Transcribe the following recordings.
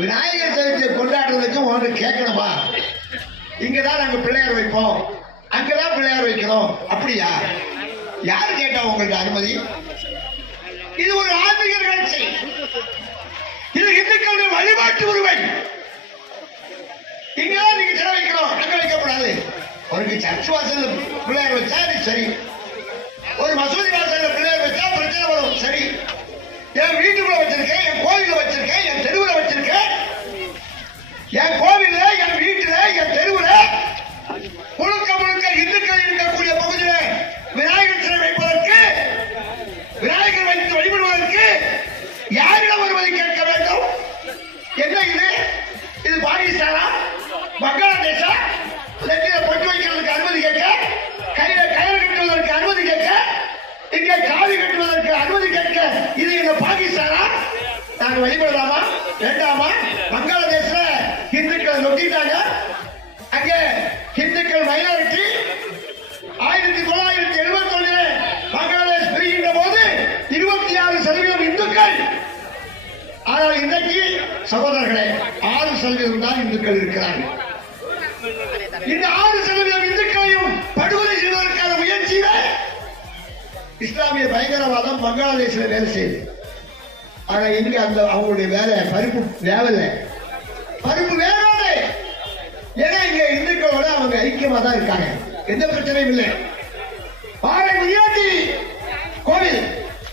விநாயகர் சதுர்த்தியை கொண்டாடுறதுக்கு உனக்கு கேட்கணுமா? இங்கதான் நாங்க பிள்ளையார் வைப்போம், அங்கதான் பிள்ளையார் வைக்கணும் அப்படியா? யாரு கேட்டா உங்கள்ட்ட அனுமதி? இது ஒரு ஆன்மீக நிகழ்ச்சி. இது இந்துக்களுடைய வழிபாட்டு உரிமை. இங்கதான் நீங்க சிலை வைக்கணும், அங்க வைக்கக்கூடாது. அவருக்கு சர்ச் வாசல்ல பிள்ளையார் வச்சா சரி, ஒரு மசூதி வாசல்ல பிள்ளையார் வச்சா பிரச்சனை வரும். சரி, என் வீட்டுக்குள்ள வச்சிருக்கேன், என் கோவில வச்சிருக்கேன், என் தெருவுல வச்சிருக்கேன். என் கோவில, என் வீட்டுல, என் தெருவுல முழுக்க முழுக்க இந்துக்கள் இருக்கக்கூடிய பகுதியில் விநாயகர் சிலை வைப்பதற்கு, விநாயகர் வைத்து வழிபடுவதற்கு யாரிடம் வருவதை கேட்க வேண்டும்? என்ன இது? இது பாகிஸ்தானா, பங்களாதேஷா? நெற்றியில பொட்டு வைக்கிறதுக்கு அனுமதி கேட்க, கையில கயிறு கட்டுவதற்கு அனுமதி கேட்க, இங்கே காவி கட்டுவதற்கு அனுமதி கேட்க, இது எங்க பாகிஸ்தானா? நாங்க வழிபடலாமா வேண்டாமா? பங்களாதேஷ்ல இந்துக்களை நொட்டிட்டாங்க. அங்கே இந்துக்கள் மைனாரிட்டி. 1971 பங்களாதேஷ் பிரிகின்ற போது 26% இந்துக்கள். ஆனால் இன்றைக்கு சகோதரர்களே 6% தான் இந்துக்கள் இருக்கிறார்கள். இந்த 6% இந்துக்களையும் படுகொலை செய்வதற்கான முயற்சியில இஸ்லாமிய பயங்கரவாதம் பங்களாதேஷில் வேலை செய்யுது. ஆனா இங்க அந்த அவங்களுடைய வேலை பருப்பு வேவல, பருப்பு வேகாது. ஏன்னா இங்க இந்துக்களோட அவங்க ஐக்கியமா தான் இருக்காங்க, எந்த பிரச்சனையும் இல்லை. பாறை முனியாண்டி கோவில்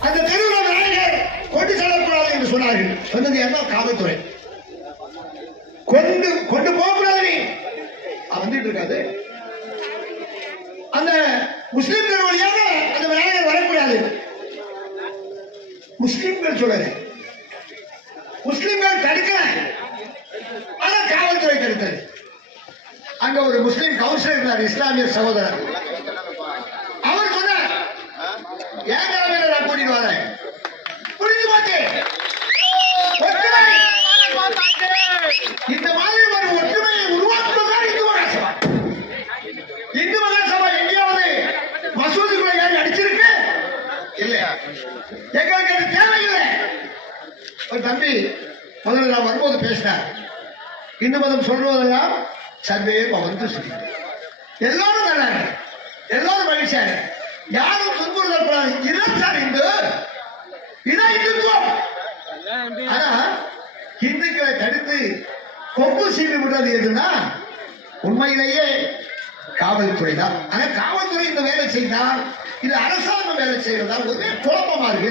அந்த தெருவில் விநாயகர் கொண்டு செல்லக்கூடாது என்று சொன்னார்கள். சொன்னது என்ன? காவல்துறை. கொண்டு போகக்கூடாது, நீ வந்துட்டு இருக்காது. அந்த முஸ்லிம் தெரு வழியாக அந்த விநாயகர் வரக்கூடாது. முஸ்லிம்கள் சொல்லல, முஸ்லிம்கள் தடுக்கல, ஆனா காவல்துறை தடுத்தது. அங்க ஒரு முஸ்லிம் கவுன்சிலர் இருந்தார், இஸ்லாமிய சகோதரர். அவர் சொன்னார், ஏன் தலைமையில நான் கூட்டிட்டு வரேன், புரிஞ்சு போச்சு. இந்த மாதிரி ஒரு ஒற்றுமையை உருவாக்குவதுதான் இந்து மகாசபா. இந்து மகாசபா எங்கேயாவது மசூதிக்குள்ள யாரும் அடிச்சிருக்கு? இல்ல, எங்களுக்கு அது தேவையில்லை. ஒரு தம்பி முதல்ல நான் வரும்போது பேசினார், இந்து மதம் சொல்றதெல்லாம் சர்வே வந்து சொல்லி எல்லாரும் தானே, எல்லாரும் மகிழ்ச்சியாரு, யாரும் துன்புறுத்தப்படாது. இதுதான் சார் இந்து, இதான் இந்துத்துவம். ஆனா இந்துக்களை தடுத்து கொம்பு சீவி விடுறது எதுனா உண்மையிலேயே காவல்துறை தான். ஆனா காவல்துறை இந்த வேலை செய்தால் இது அரசாங்கம் வேலை செய்யறதா ஒரே குழப்பமா இருக்கு.